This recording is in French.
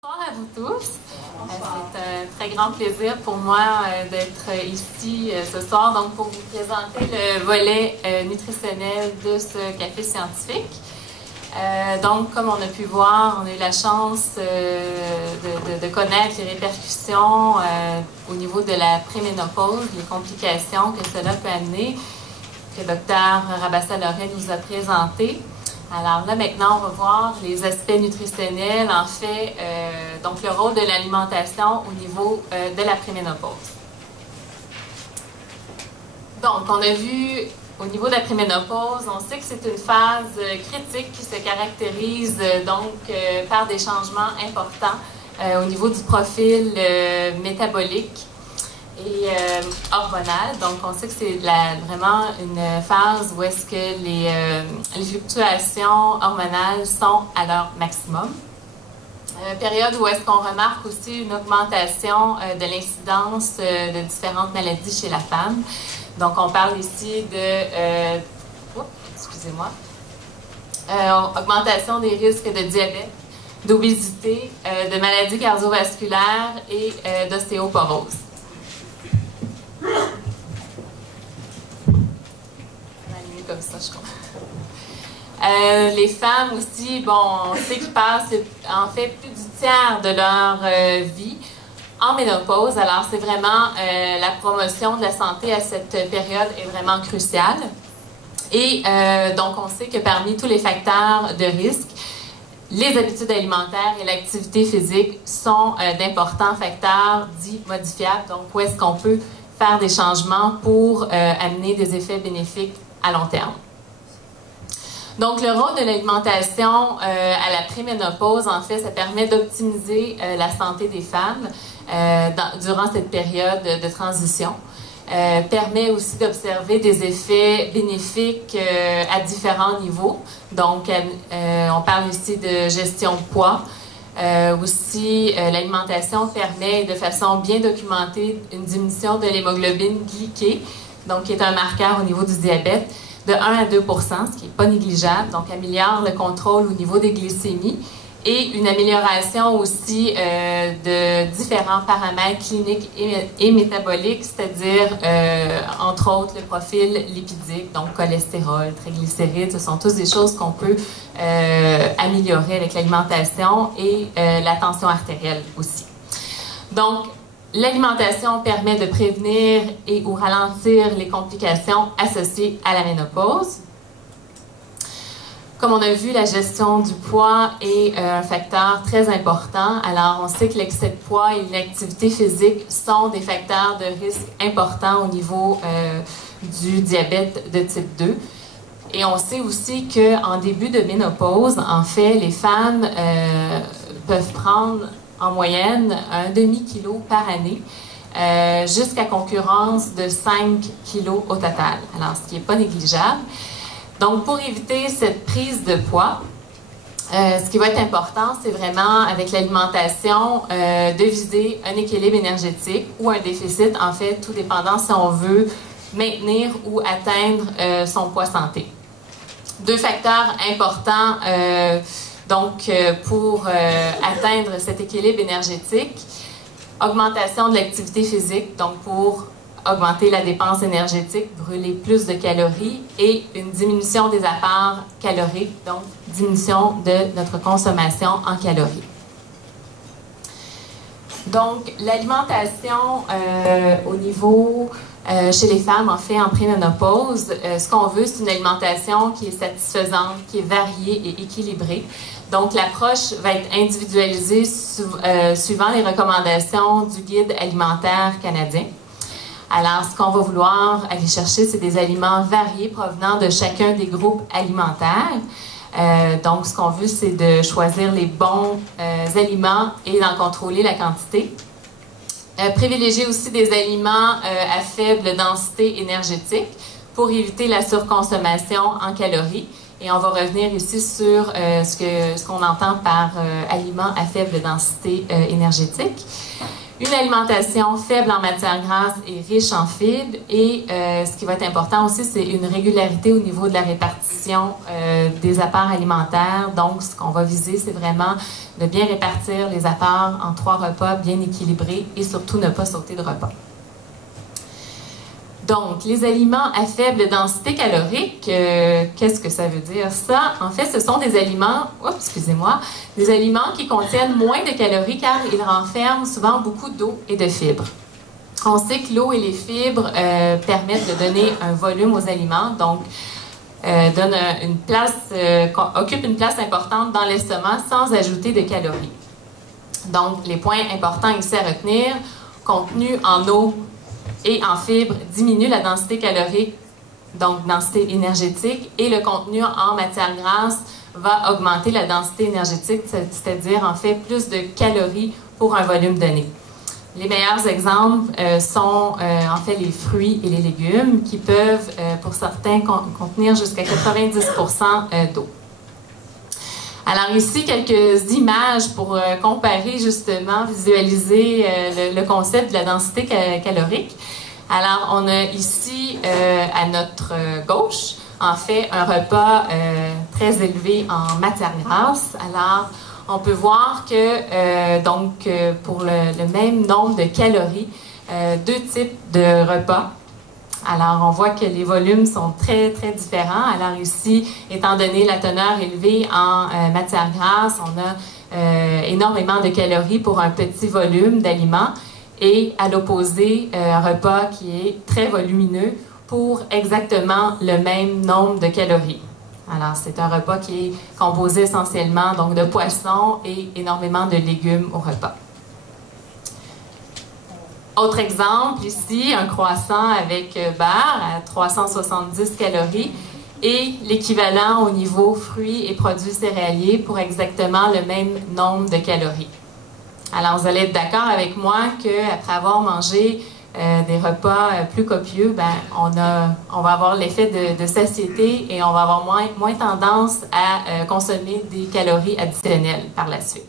Bonsoir à vous tous. C'est un très grand plaisir pour moi d'être ici ce soir donc pour vous présenter le volet nutritionnel de ce café scientifique. Donc, comme on a pu voir, on a eu la chance de connaître les répercussions au niveau de la préménopause, les complications que cela peut amener, que le Dr Rabassa-Lorraine nous a présenté. Alors là, maintenant, on va voir les aspects nutritionnels, en fait, donc le rôle de l'alimentation au niveau de la préménopause. Donc, on a vu au niveau de la préménopause, on sait que c'est une phase critique qui se caractérise donc par des changements importants au niveau du profil métabolique et hormonale. Donc, on sait que c'est vraiment une phase où est-ce que les fluctuations hormonales sont à leur maximum. Période où est-ce qu'on remarque aussi une augmentation de l'incidence de différentes maladies chez la femme. Donc, on parle ici de, excusez-moi, augmentation des risques de diabète, d'obésité, de maladies cardiovasculaires et d'ostéoporose. Comme ça, je comprends. Les femmes aussi, bon, on sait qu'ils passent en fait plus du tiers de leur vie en ménopause. Alors, c'est vraiment la promotion de la santé à cette période est vraiment cruciale. Et donc, on sait que parmi tous les facteurs de risque, les habitudes alimentaires et l'activité physique sont d'importants facteurs dits modifiables. Donc, où est-ce qu'on peut faire des changements pour amener des effets bénéfiques à long terme. Donc, le rôle de l'alimentation à la préménopause, en fait, ça permet d'optimiser la santé des femmes durant cette période de transition. Permet aussi d'observer des effets bénéfiques à différents niveaux. Donc, on parle ici de gestion de poids. Aussi, l'alimentation permet de façon bien documentée une diminution de l'hémoglobine glyquée, donc qui est un marqueur au niveau du diabète, de 1 à 2 %, ce qui n'est pas négligeable. Donc, améliore le contrôle au niveau des glycémies et une amélioration aussi de différents paramètres cliniques et métaboliques, c'est-à-dire, entre autres, le profil lipidique, donc cholestérol, triglycérides. Ce sont tous des choses qu'on peut améliorer avec l'alimentation et la tension artérielle aussi. Donc, l'alimentation permet de prévenir et ou ralentir les complications associées à la ménopause. Comme on a vu, la gestion du poids est un facteur très important. Alors, on sait que l'excès de poids et l'activité physique sont des facteurs de risque importants au niveau du diabète de type 2. Et on sait aussi qu'en début de ménopause, en fait, les femmes peuvent prendre en moyenne un demi-kilo par année, jusqu'à concurrence de 5 kilos au total. Alors, ce qui n'est pas négligeable. Donc, pour éviter cette prise de poids, ce qui va être important, c'est vraiment, avec l'alimentation, de viser un équilibre énergétique ou un déficit, en fait, tout dépendant si on veut maintenir ou atteindre son poids santé. Deux facteurs importants pour atteindre cet équilibre énergétique, augmentation de l'activité physique, donc pour augmenter la dépense énergétique, brûler plus de calories, et une diminution des apports caloriques, donc diminution de notre consommation en calories. Donc, l'alimentation au niveau chez les femmes, en fait, en préménopause, ce qu'on veut, c'est une alimentation qui est satisfaisante, qui est variée et équilibrée. Donc, l'approche va être individualisée suivant les recommandations du Guide alimentaire canadien. Alors, ce qu'on va vouloir aller chercher, c'est des aliments variés provenant de chacun des groupes alimentaires. Donc, ce qu'on veut, c'est de choisir les bons aliments et d'en contrôler la quantité. Privilégier aussi des aliments à faible densité énergétique pour éviter la surconsommation en calories. Et on va revenir ici sur ce qu'on entend par aliments à faible densité énergétique. Une alimentation faible en matières grasses et riche en fibres. Et ce qui va être important aussi, c'est une régularité au niveau de la répartition des apports alimentaires. Donc, ce qu'on va viser, c'est vraiment de bien répartir les apports en 3 repas bien équilibrés et surtout ne pas sauter de repas. Donc, les aliments à faible densité calorique, qu'est-ce que ça veut dire ça? En fait, ce sont des aliments, des aliments qui contiennent moins de calories car ils renferment souvent beaucoup d'eau et de fibres. On sait que l'eau et les fibres permettent de donner un volume aux aliments, donc occupent une place importante dans l'estomac sans ajouter de calories. Donc, les points importants ici à retenir, contenu en eau et en fibres diminue la densité calorique, donc densité énergétique, et le contenu en matière grasse va augmenter la densité énergétique, c'est-à-dire en fait plus de calories pour un volume donné. Les meilleurs exemples sont en fait les fruits et les légumes qui peuvent, pour certains, contenir jusqu'à 90% d'eau. Alors ici, quelques images pour comparer justement, visualiser le concept de la densité calorique. Alors, on a ici à notre gauche, en fait, un repas très élevé en matière grasse. Alors, on peut voir que, pour le même nombre de calories, 2 types de repas. Alors, on voit que les volumes sont très, très différents. Alors ici, étant donné la teneur élevée en matière grasse, on a énormément de calories pour un petit volume d'aliments. Et à l'opposé, un repas qui est très volumineux pour exactement le même nombre de calories. Alors, c'est un repas qui est composé essentiellement donc, de poissons et énormément de légumes au repas. Autre exemple, ici, un croissant avec beurre à 370 calories et l'équivalent au niveau fruits et produits céréaliers pour exactement le même nombre de calories. Alors, vous allez être d'accord avec moi qu'après avoir mangé des repas plus copieux, on va avoir l'effet de satiété et on va avoir moins tendance à consommer des calories additionnelles par la suite.